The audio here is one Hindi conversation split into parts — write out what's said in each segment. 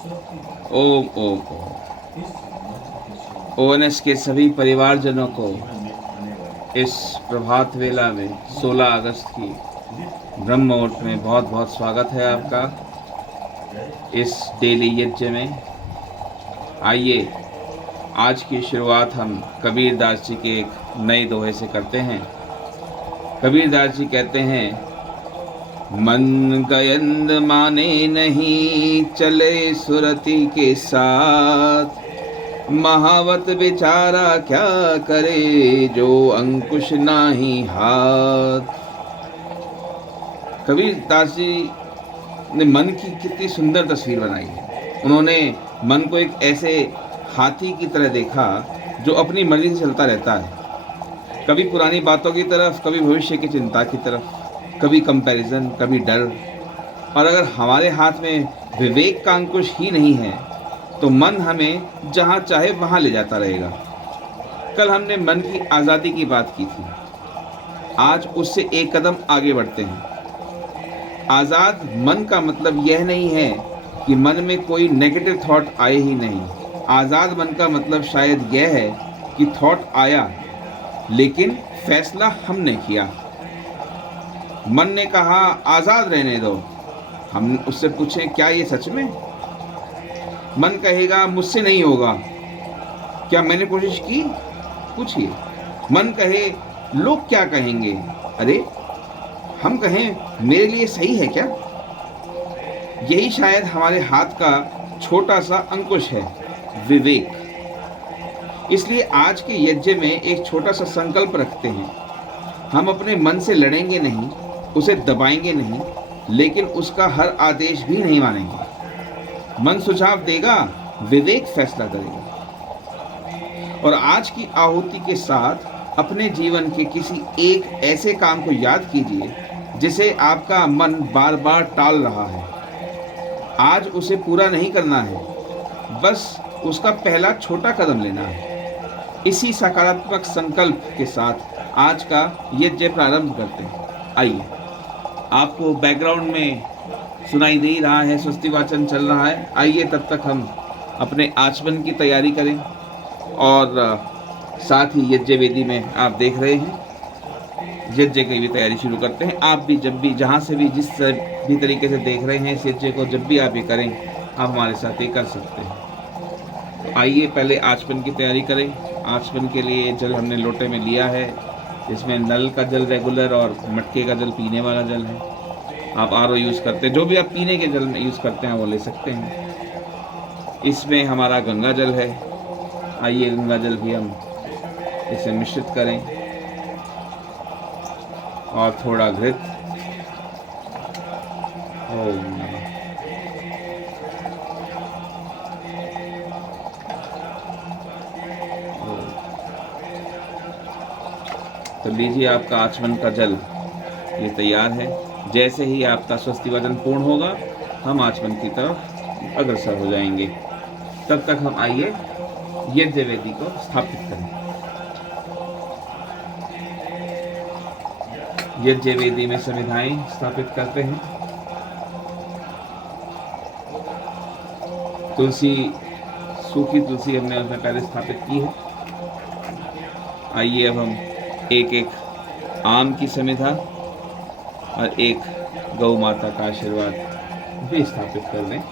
ओम ओम ओम। ओएनएस के सभी परिवारजनों को इस प्रभात वेला में 16 अगस्त की ब्रह्म मुहूर्त में बहुत बहुत स्वागत है आपका इस डेली यज्ञ में। आइए आज की शुरुआत हम कबीर दास जी के एक नए दोहे से करते हैं। कबीर दास जी कहते हैं, मन गयंद माने नहीं चले सुरति के साथ, महावत बेचारा क्या करे जो अंकुश नाही हाथ। कबीर दास जी ने मन की कितनी सुंदर तस्वीर बनाई है। उन्होंने मन को एक ऐसे हाथी की तरह देखा जो अपनी मर्जी से चलता रहता है, कभी पुरानी बातों की तरफ, कभी भविष्य की चिंता की तरफ, कभी कंपैरिजन, कभी डर। और अगर हमारे हाथ में विवेक का अंकुश ही नहीं है तो मन हमें जहाँ चाहे वहाँ ले जाता रहेगा। कल हमने मन की आज़ादी की बात की थी, आज उससे एक कदम आगे बढ़ते हैं। आज़ाद मन का मतलब यह नहीं है कि मन में कोई नेगेटिव थॉट आए ही नहीं। आज़ाद मन का मतलब शायद यह है कि थॉट आया लेकिन फैसला हमने किया। मन ने कहा आज़ाद रहने दो, हम उससे पूछें क्या ये सच में? मन कहेगा मुझसे नहीं होगा, क्या मैंने कोशिश की? पूछिए। मन कहे लोग क्या कहेंगे, अरे हम कहें मेरे लिए सही है क्या? यही शायद हमारे हाथ का छोटा सा अंकुश है, विवेक। इसलिए आज के यज्ञ में एक छोटा सा संकल्प रखते हैं। हम अपने मन से लड़ेंगे नहीं, उसे दबाएंगे नहीं, लेकिन उसका हर आदेश भी नहीं मानेंगे। मन सुझाव देगा, विवेक फैसला करेगा। और आज की आहुति के साथ अपने जीवन के किसी एक ऐसे काम को याद कीजिए जिसे आपका मन बार बार टाल रहा है। आज उसे पूरा नहीं करना है, बस उसका पहला छोटा कदम लेना है। इसी सकारात्मक संकल्प के साथ आज का यज्ञ प्रारंभ करते हैं। आइए, आपको बैकग्राउंड में सुनाई दे रहा है, स्वस्ति वाचन चल रहा है। आइए तब तक हम अपने आचमन की तैयारी करें और साथ ही यज्ञ वेदी में आप देख रहे हैं यज्ञ की भी तैयारी शुरू करते हैं। आप भी जब भी, जहाँ से भी, जिस भी तरीके से देख रहे हैं इस यज्ञ को, जब भी आप ये करें आप हमारे साथ ये कर सकते हैं। तो आइए पहले आचमन की तैयारी करें। आचमन के लिए जल हमने लोटे में लिया है, इसमें नल का जल रेगुलर और मटके का जल पीने वाला जल है। आप आरओ यूज़ करते हैं, जो भी आप पीने के जल यूज़ करते हैं वो ले सकते हैं। इसमें हमारा गंगा जल है। आइए गंगा जल भी हम इसे मिश्रित करें और थोड़ा घृत। ओम नमः। तो लीजिए आपका आचमन का जल ये तैयार है। जैसे ही आपका स्वस्ति वाचन पूर्ण होगा हम आचमन की तरफ अग्रसर हो जाएंगे। तब तक हम आइए यज्ञ वेदी को स्थापित करें। यज्ञ वेदी में संविधाएं स्थापित करते हैं। तुलसी, सूखी तुलसी हमने उसमें पहले स्थापित की है। आइए अब हम एक एक आम की समिधा और एक गौ माता का आशीर्वाद भी स्थापित कर दें।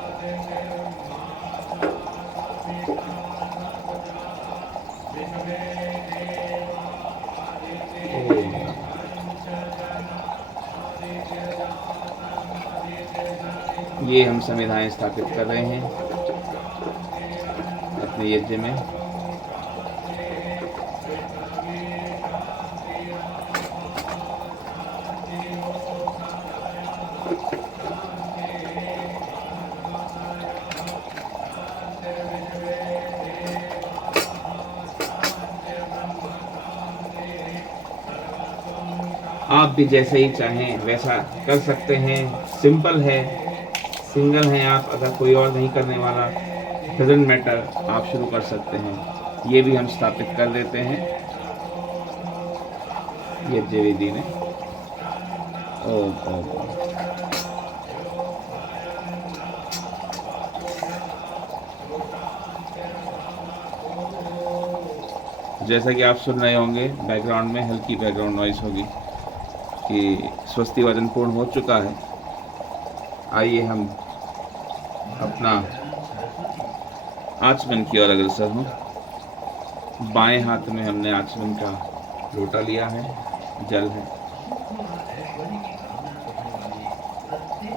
ये हम समिधाएं स्थापित कर रहे हैं अपने यज्ञ में। आप भी जैसे ही चाहें वैसा कर सकते हैं। सिंपल है, सिंगल हैं आप, अगर कोई और नहीं करने वाला डजंट मैटर, आप शुरू कर सकते हैं। ये भी हम स्थापित कर देते हैं यज्ञ वेदी में। ओम ओम। जैसा कि आप सुन रहे होंगे बैकग्राउंड में हल्की बैकग्राउंड नॉइस होगी कि स्वस्ति वादन पूर्ण हो चुका है। आइए हम अपना आचमन की ओर अग्रसर हों। बाएं हाथ में हमने आचमन का लोटा लिया है, जल है।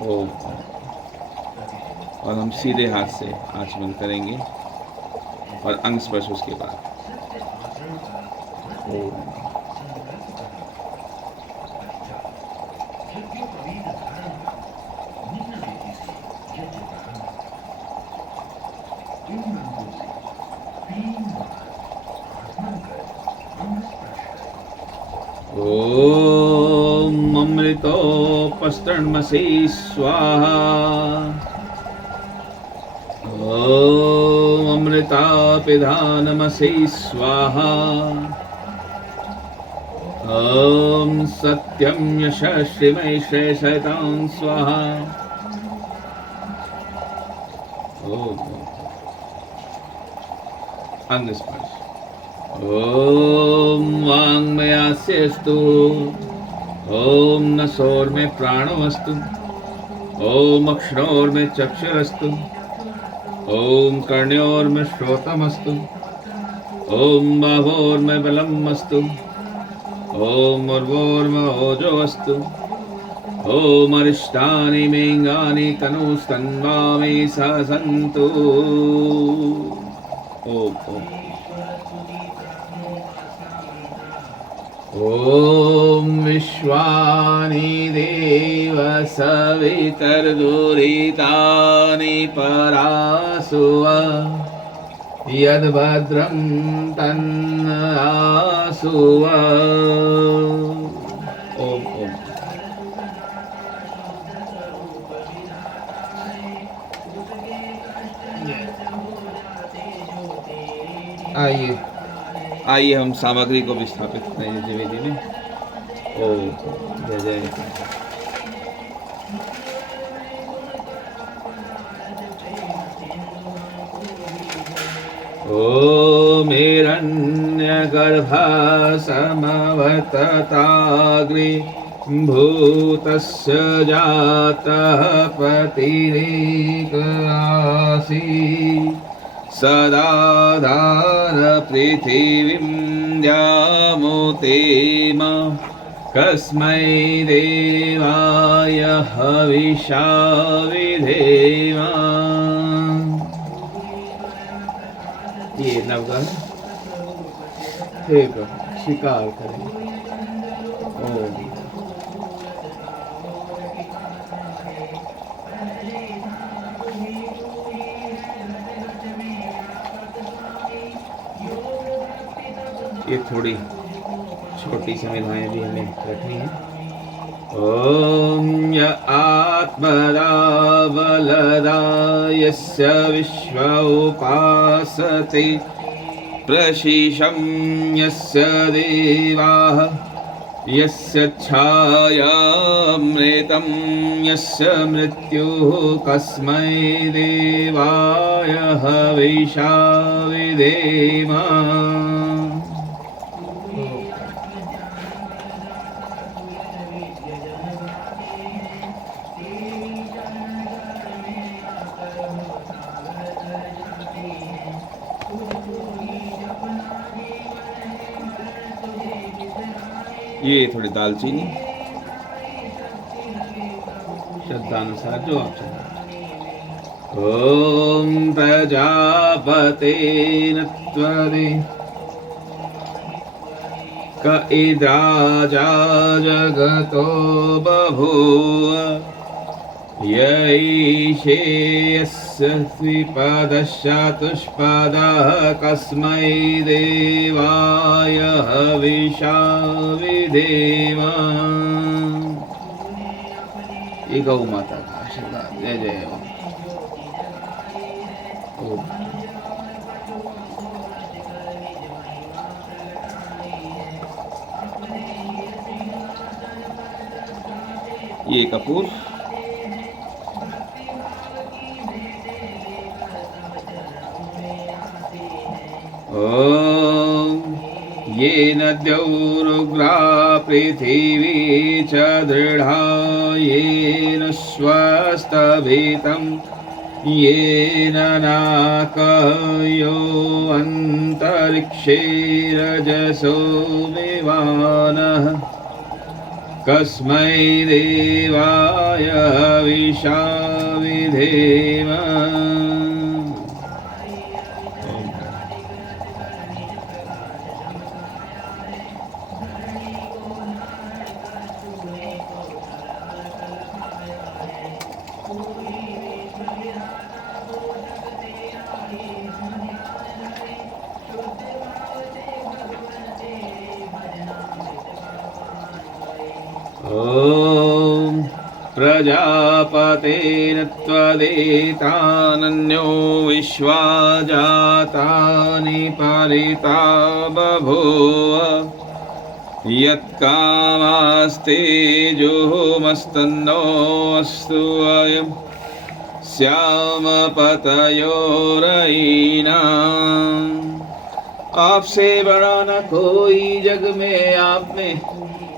ओम। और हम सीधे हाथ से आचमन करेंगे और अंग स्पर्श उसके बाद। ओम। ओम अमृतोपस्तन्मसि स्वाहा। ओम अमृतापिधानमसि स्वाहा। ओम सत्यम यशस्विमय श्रेयसतां स्वाहा। ओम अंग स्पर्श। ओम वाङ्मयास्यस्तु। ओम नसोर में प्राणोऽस्तु। ओम अक्षरोर में चक्षुरस्तु। ओम कर्ण्योर में श्रोतमस्तु। ओम बाहोर में बलम अस्तु। ओम उर्वोर में ओजो अस्तु। ओम अरिष्टानि मेऽङ्गानि तनुस्तन्वा मे सन्तु। ओम ओम। ओम विश्वानि देव सवितर्दुरितानि परासुव। यद्भद्रं तन्नासुव। ओम ओम। आइए हम सामग्री को विस्थापित करें धीरे धीरे। ओम जय जय। ओम हिरण्यगर्भा समवतताग्रे भूतस्य जातः पतिरेक आसीत्। सदाधार पृथिवीं द्यामुतेम कस्मै देवाय हविषा विधेम। ये नवग्रह ठीक स्वीकार करें। ओम। ये थोड़ी छोटी संविधाएं भी हमें रखनी है। ओम य आत्मदा बलदा यस्य विश्व उपासते प्रशिशं यस्य देवाः यस्य छायामृतं यस्य मृत्युः कस्मै देवाय हविषा विधेम। ये थोड़ी दालचीनी श्रद्धानुसार जो आप चाहें। ओम प्रजापते नत्वदे क इद्राजा जगतो बभूव। यैषे यस्य द्विपदश्चतुष्पदः कस्मै देवाय हविषा विधेम। ये गौ माता का आशीर्वाद। जय जय। ओम। ये कपूर। ओम येन द्यौरुग्रा पृथिवी च दृढा येन स्वस्तभितं येन नाकयो अन्तरिक्षे रजसो विमानः कस्मै देवाय हविषा विधेम। ॐ प्रजापतेन त्वदेतानन्यो विश्वा जातानि पालिता बभूव यत्कामास्तेजोमस्तन्नो अस्तु अयं श्यामपतयोरयिनाम्। आपसे बड़ा न कोई जग में, आप में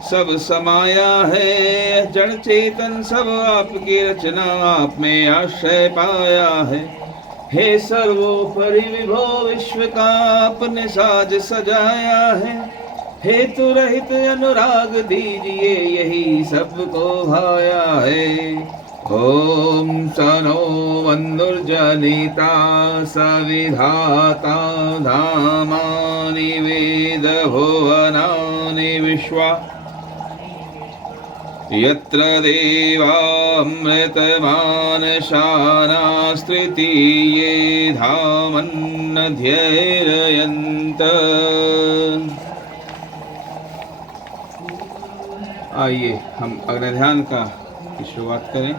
सब समाया है। जड़ चेतन सब आपकी रचना, आप में आश्रय पाया है। हे सर्वोपरि विभो विश्व का आपने साज सजाया है। हेतु रहित अनुराग दीजिए यही सबको भाया है। ओम सनो वन्दुर्जनिता सविधाता धामानि वेद भुवनानि विश्वा यत्र देवामृतमानशानास्तृतीये धामन्नध्येरयन्त। आइए हम अग्नि ध्यान की शुरुआत करें।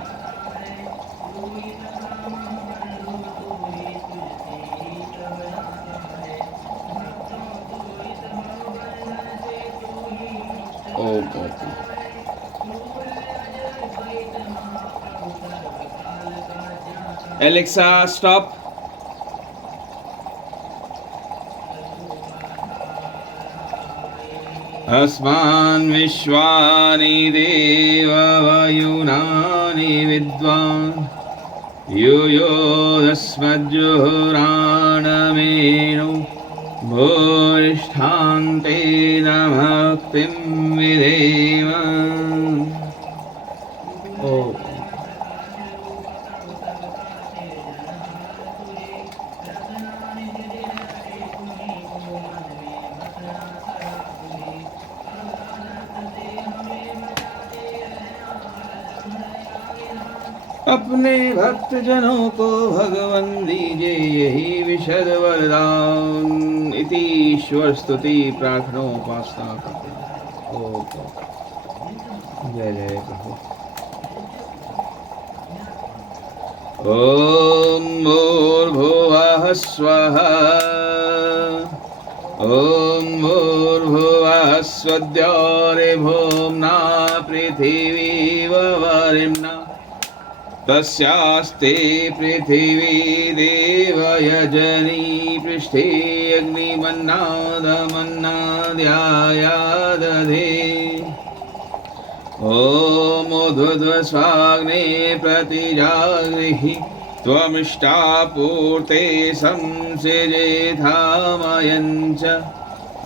ओम एलेक्सा स्टॉप। अस्मान् विश्वानि देववयुनानि विद्वान् यूयोदस्मज्जुहुराणमेनो भूरिष्ठान्ते नमक्तिं विधेम। अपने भक्त जनों को भगवन दीजिए यही विशद वरदान। इति ईश्वर स्तुति प्रार्थनोपासना करते हैं। जय जय प्रभु। ओम भूर्भुवः स्वः। ओम भूर्भुवः स्वद्यो ऋभुम्ना पृथिवी वरिम्ना तस्यास्ते पृथिवी देवयजनी पृष्ठे अग्निमन्नादमन्नाद्यायादधे। ॐ ऊर्ध्वस्वाग्ने प्रतिजागृहि त्वमिष्टापूर्ते संसृजेथामयञ्च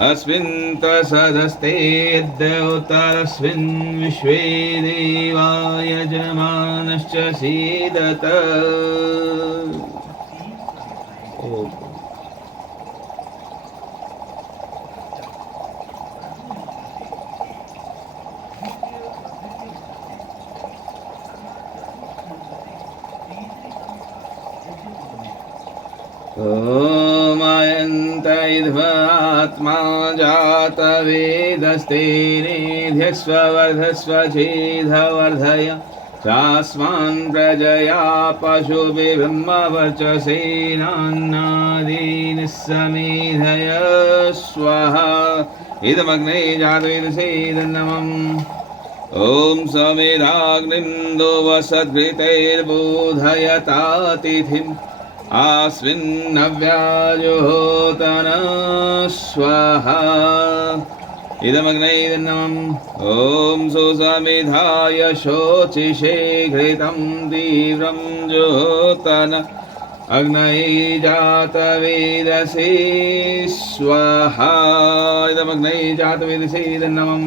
अस्मिन् तसदस्ते यद्योतरस्मिन् विश्वे देवा यजमानश्च सीदत। ओमायन्तैध्वात्मा जातवेदस्ते निध्यस्व वर्धस्व चेधवर्धय चास्मान् प्रजया पशुभिब्रह्मवर्चसेनान्नादीनिः समेधय स्वाहा। इदमग्ने जातवेदसेदन्नमम्। ॐ समेधाग्निं दोवसद्घृतैर्बोधयतातिथिं आस्मिन्नव्याजुहोतन स्वाहा इदमग्नैर्नमम् ॐ सुसमिधाय शोचिषे घृतं तीव्रं जुहोतन अग्नये जातवेदसे स्वाहा इदमग्नये जातवेदसे नमः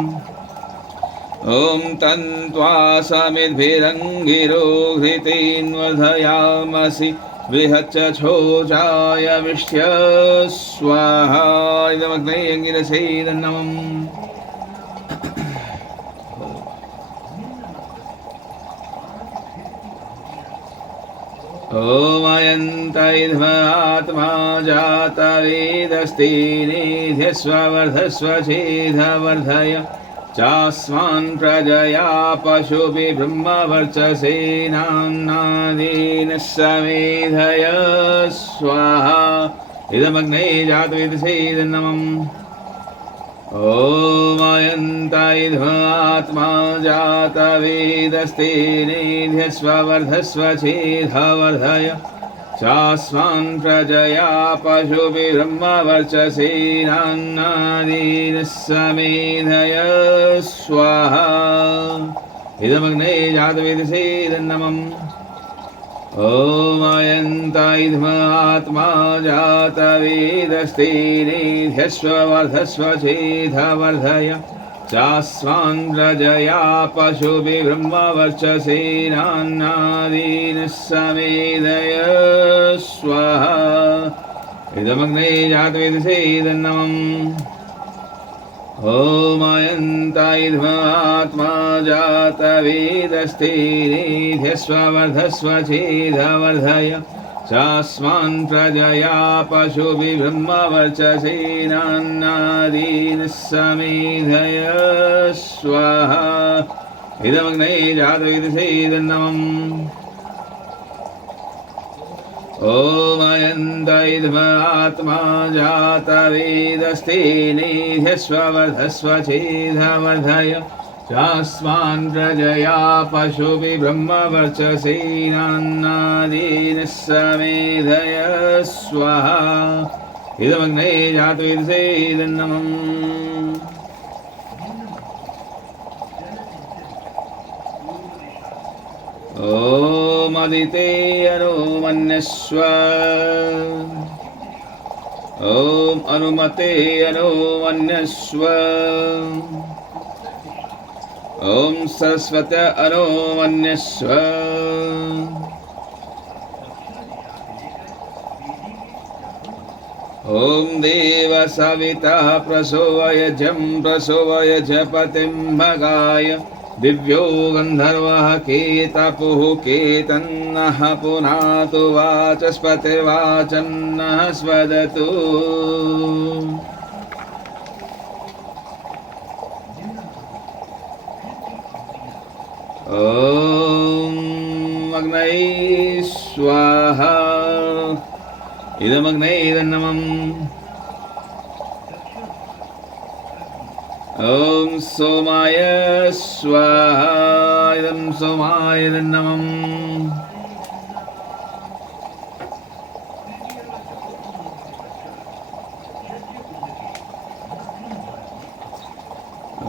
ॐ तन्त्वा समिद्भिरङ्गिरो घृतेन्वर्धयामसि बृहच्चोजाय विष्य स्वाहा इदमग्नये अङ्गिरसे नमः ॐ अयन्तैध्वात्मा जातवेदस्तेनेध्यस्ववर्धस्व चेधवर्धय चास्मान् प्रजया पशुभिः ब्रह्मवर्चसेनान्नादेन समेधय स्वाहा इदमग्नये जातवेदसे नमः ॐ अयन्तैध्वात्मा जातवेदस्तेनेध्यस्ववर्धस्व चेधवर्धय चास्मान् प्रजया पशुभिः ब्रह्मवर्चसेनान्नादेन समेधय स्वाहा इदमग्नये जातवेदसे नमः ॐ अयन्तैध्वात्मा जातवेदस्तेनेध्यस्ववर्धस्व चेधवर्धय चास्मान् प्रजया पशुभिः ब्रह्मवर्चसेनान्नादेन समेधय स्वाहा इदमग्नये जातवेदसे नमः ॐ अयन्तैध्वात्मा जातवेदस्तेनेध्यस्ववर्धस्व चेधवर्धय चास्मान् प्रजया पशुभिः ब्रह्मवर्चसेनान्नादेन समेधय स्वाहा इदमग्नये जातवेदसे नमः ॐ अयन्तैध्वात्मा जातवेदस्तेनेध्यस्ववर्धस्व चेधवर्धय चास्मान् प्रजया पशुभिः ब्रह्मवर्चसेनान्नादेन समेधय स्वाहा इदमग्नये जातवेदसे नमः ॐ अदितेयनो मन्यस्व ॐ अनुमतेयनो मन्यस्व ॐ सरस्वत अनो मन्यस्व ॐ देव सविता प्रसोवय जपतिं भगाय दिव्यो गन्धर्वः केतपुः केतन्नः पुनातु वाचस्पतिर्वाचन्नः स्वदतु ॐ अग्नये स्वाहा इदमग्नये नमः ॐ सोमाय स्वाहा इदं सोमाय नमः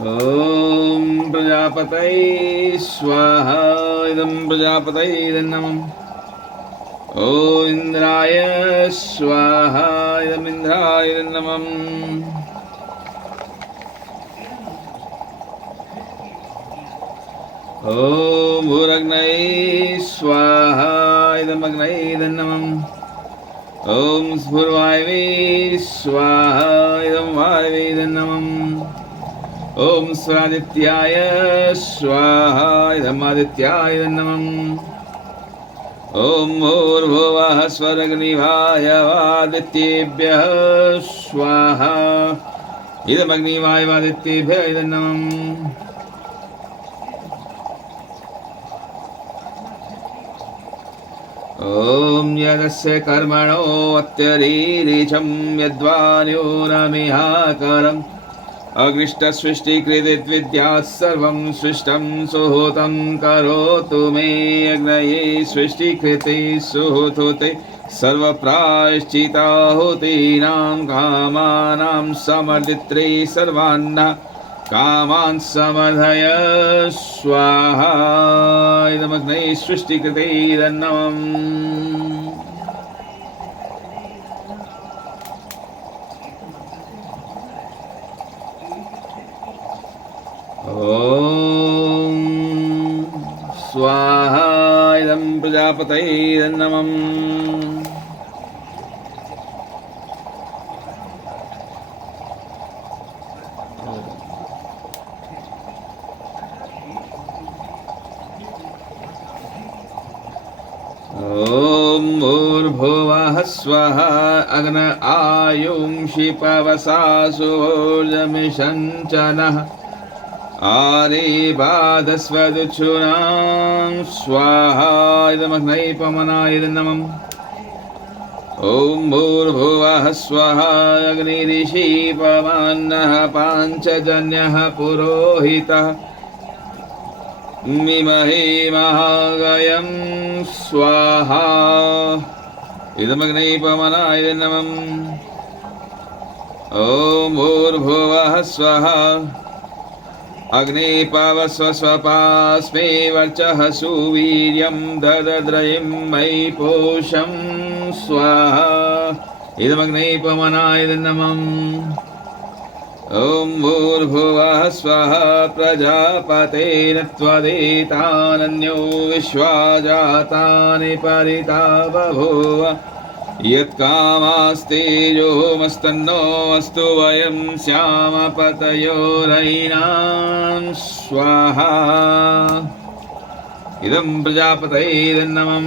ॐ प्रजापतये स्वाहा इदं प्रजापतये नमः ॐ इन्द्राय स्वाहा इदम् इन्द्राय नमः ॐ भूरग्नये स्वाहा इदमग्नये नमः ॐ स्फुर्वायवे स्वाहा इदं वायवे नमः ॐ स्वादित्याय स्वाहा इदम् आदित्याय नमः ॐ भूर्भुवः स्वरग्निवायवादित्येभ्यः स्वाहा इदमग्निवायवादित्येभ्यः नमः ॐ यदस्य कर्मणो अत्यरीरिचं यद्वान्योरमिहाकरम् अग्निष्टसृष्टिकृतिद्विद्यात् सर्वं सृष्टं सुहूतं करोतु मे अग्नये सृष्टिकृते सुहूतुते सर्वप्रायश्चिताहुतीनां कामानां समर्दित्रे सर्वान्न कामान् समधय स्वाहा। इदमग्ने सृष्टिकृते नमः। ॐ स्वाहा। इदं प्रजापतये नमः। ॐ भूर्भुवः स्वः अग्न आयुंषि पवसा सुवोर्जमिषञ्चनः आरेबाधस्वदुच्छूनां स्वाहा। इदमग्ने पवनाय नमः। ॐ भूर्भुवः स्वः अग्निरिषि पवनः पाञ्चजन्यः पुरोहितः मिमहे महागयं स्वाहा। इदमग्ने पवनाय नमः। ॐ भूर्भुवः स्वः अग्ने पवस्व स्वपास्मे वर्चः सुवीर्यं ददद्रयं मयि पोषं स्वाहा। इदमग्ने पवनाय नमः। ॐ भूर्भुवः स्वः प्रजापतेन त्वदेतानन्यो विश्वा जातानि परिता बभूव यत्कामास्तेजो मस्तन्नो अस्तु वयं श्यामपतयोरयिनां स्वाहा। इदं प्रजापतये नमः।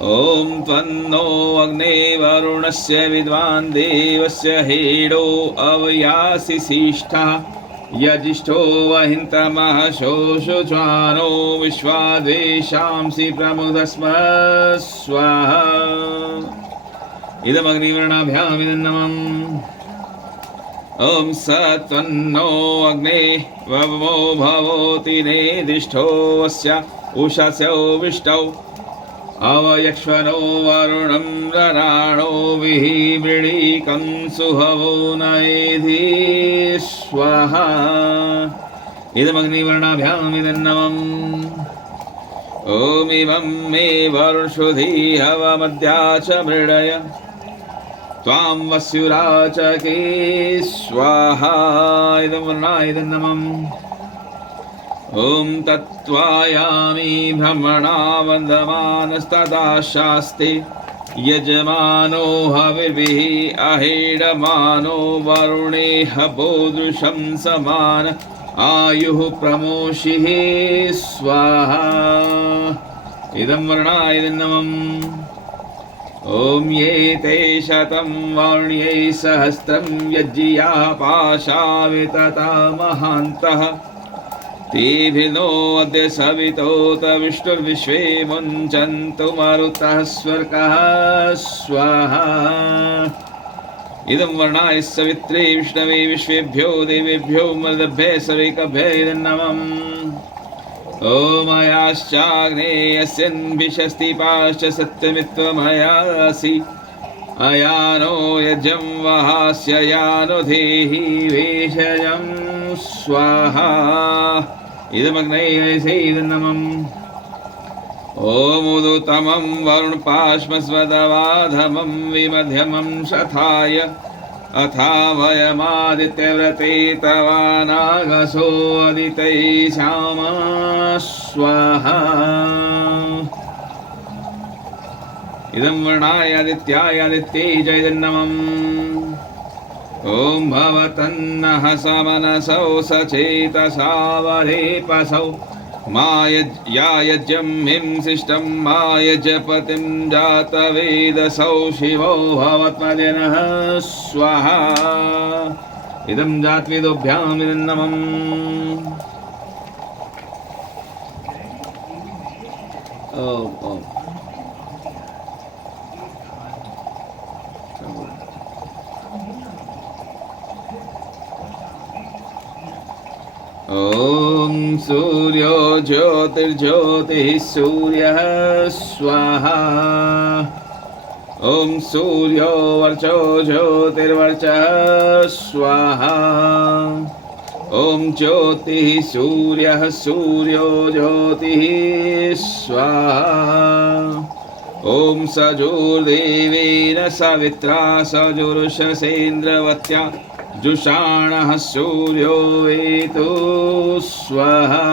ॐ त्वन्नो अग्ने वरुणस्य विद्वान् देवस्य हेडो अवयासि शिष्ठः यजिष्ठो वहिन्तमः शोषुचानो विश्वाद्वेषांसि प्रमुदस्म स्वाहा। इदमग्निवर्णाभ्यामिदं नमः। ॐ स त्वन्नो अग्ने ववमो भवोति नेदिष्ठो अस्य उषस्यो विष्टौ अवयक्ष्वनो वरुणं रराणो विवृणीकं सुहवो नयेधि स्वाहा। इदमग्निवर्णाभ्यामिदं नमः। ॐ इमं मे वरुणशुधि हवमद्या च मृडय त्वां वस्युराचके स्वाहा। इदं वर्णाय नमः। ॐ तत्त्वायामि भ्रमणा वन्दमानस्तदा शास्ते यजमानो हविर्भिः अहेडमानो वरुणे हपोदृशं समान आयुः प्रमोषिः स्वाहा। इदं वर्णाय नमः। ॐ ये ते शतं वाण्यै सहस्रं यज्ञिया पाशा वितता महान्तः तेभिर्नो अद्य सवितोत विष्णुर्विश्वे मुञ्चन्तु मरुतः स्वर्गः स्वाहा। इदं वर्णाय सवित्रे विष्णवे विश्वेभ्यो देवेभ्यो मरुद्भ्यः सर्वेभ्यः नमः। ॐ अयाश्चाग्नेयस्यन्भिषस्तिपाश्च सत्यमित्वमयासि अयानो यज्ञं वहास्य यानो देहि वेशयं स्वाहा। इदमग्ने नमः। ॐ उदुतमं वरुणपाश्मस्वदवाधमं विमध्यमं शथाय अथा वयमादित्यव्रते तवानागसो अदितै श्यामा स्वाहा। इदं वर्णाय आदित्याय आदित्येय नमः। ॐ भवतन्नः समनसौ सचेतसा वरेपसौ मायज्ञं हिंसिष्टं मायजपतिं जातवेदसौ शिवो भवत्मजनः स्वाहा। इदं जातवेदोभ्यामिदं नमः। ॐ ॐ ॐ सूर्यो ज्योतिर्ज्योतिः सूर्यः स्वाहा। ॐ सूर्यो वर्चो ज्योतिर्वर्चः स्वाहा। ॐ ज्योतिः सूर्यः सूर्यो ज्योतिः स्वाहा। ॐ सजुर्देवेन सवित्रा सजुर्षसेन्द्रवत्या जुषाणः सूर्यो वेतु स्वाहा।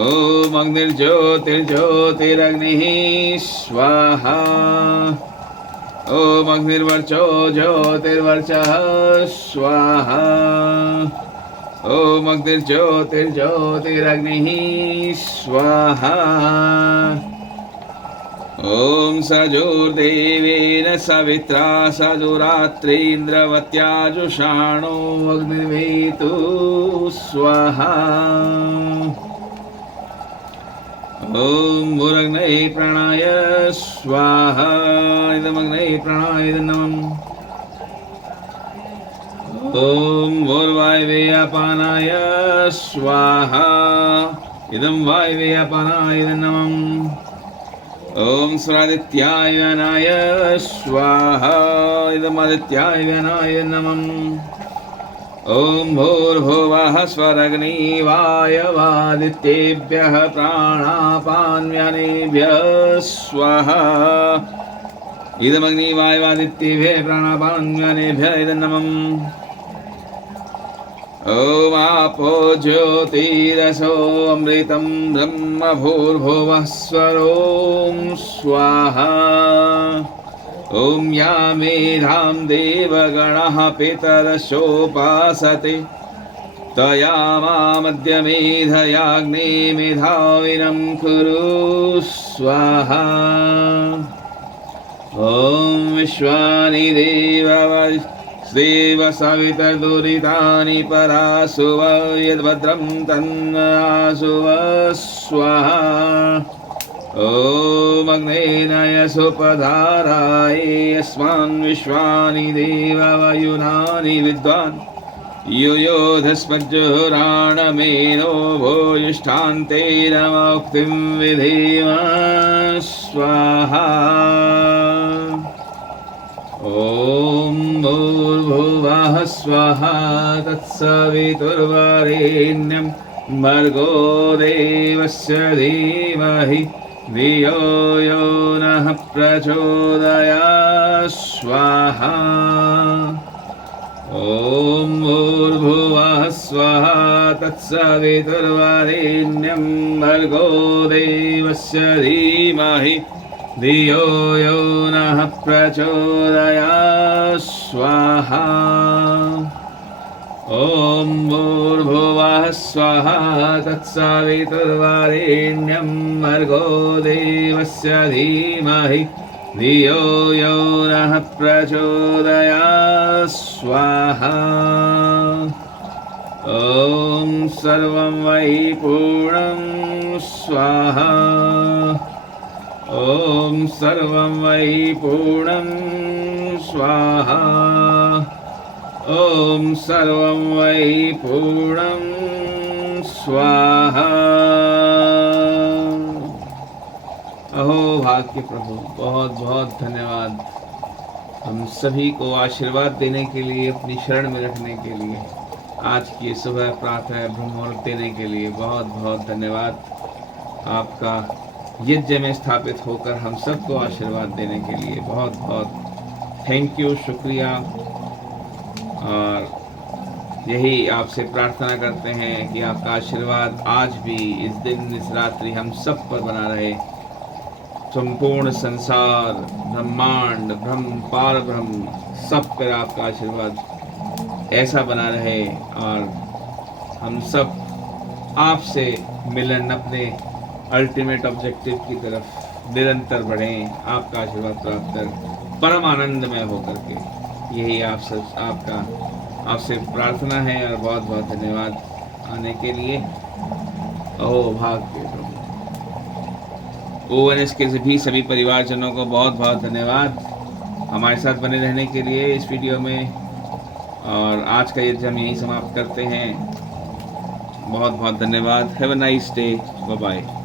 ॐ अग्निर्ज्योतिर्ज्योतिरग्निः स्वाहा। ॐ अग्निर्वर्चो ज्योतिर्वर्चः स्वाहा। ॐ अग्निर्ज्योतिर्ज्योतिरग्निः स्वाहा। ॐ सजुर्देवेन सवित्रा सजुरात्रीन्द्रवत्या जुषाणो अग्निर्वेतु स्वाहा। ॐ भूरग्नये प्राणाय स्वाहा। इदमग्नये प्राणाय नमः। ॐ भूर्वायवे अपानाय स्वाहा। इदं वायवे अपानाय नमः। ॐ स्वादित्याय व्यानाय स्वाहा। इदमादित्याय व्यानाय नमः। ॐ भूर्भुवः स्वरग्निवायवादित्येभ्यः प्राणापान्व्यानेभ्यः स्वाहा। इदमग्निवायवादित्येभ्यः प्राणापान्व्यानेभ्यः इदं नमः। ॐ आपो ज्योतिरसो अमृतं ब्रह्म भूर्भुवः स्वरों स्वाहा। ॐ या मेधां देवगणः पितरशोपासते तया मामद्य मेधयाग्ने मेधाविनं कुरु स्वाहा। ॐ विश्वानि देव सवितर्दुरितानि परासुव यद्भद्रं तन्नासुव स्वाहा। ॐ अग्नेनाय सुपधाराय यस्मान् विश्वानि देववयुनानि विद्वान् युयोधस्मज्जुराणमेनो भूयिष्ठान्तेन मुक्तिं विधेम स्वाहा। ॐ भूर्भुवः स्वः तत्सवितुर्वरेण्यं भर्गो देवस्य धीमहि धियो यो नः प्रचोदयात् स्वाहा। ॐ भूर्भुवः स्वः तत्सवितुर्वरेण्यं भर्गो देवस्य धीमहि धियो यो नः प्रचोदयात् स्वाहा। ॐ भूर्भुवः स्वः तत्सवितुर्वरेण्यं भर्गो देवस्य धीमहि धियो यो नः प्रचोदयात् स्वाहा। ॐ सर्वं वै पूर्णं स्वाहा। ॐ सर्वं वै पूर्णं स्वाहा। ॐ सर्वं वै पूर्णं स्वाहा। अहो भाग्य प्रभु, बहुत बहुत धन्यवाद हम सभी को आशीर्वाद देने के लिए, अपनी शरण में रखने के लिए, आज की सुबह प्रातः ब्रह्म मुहूर्त देने के लिए बहुत बहुत धन्यवाद। आपका यज्ञ में स्थापित होकर हम सबको आशीर्वाद देने के लिए बहुत बहुत थैंक यू, शुक्रिया। और यही आपसे प्रार्थना करते हैं कि आपका आशीर्वाद आज भी इस दिन इस रात्रि हम सब पर बना रहे। संपूर्ण संसार, ब्रह्मांड, ब्रह्म, पार ब्रह्म, सब पर आपका आशीर्वाद ऐसा बना रहे और हम सब आपसे मिलन, अपने अल्टीमेट ऑब्जेक्टिव की तरफ निरंतर बढ़ें, आपका आशीर्वाद प्राप्त कर परम आनंदमय होकर के। यही आपसे प्रार्थना है और बहुत बहुत धन्यवाद आने के लिए। अहो भाग्य प्रभु। ONS के भी सभी परिवारजनों को बहुत बहुत धन्यवाद हमारे साथ बने रहने के लिए इस वीडियो में। और आज का यज्ञ हम यहीं समाप्त करते हैं। बहुत बहुत धन्यवाद। Have a nice day. Bye bye.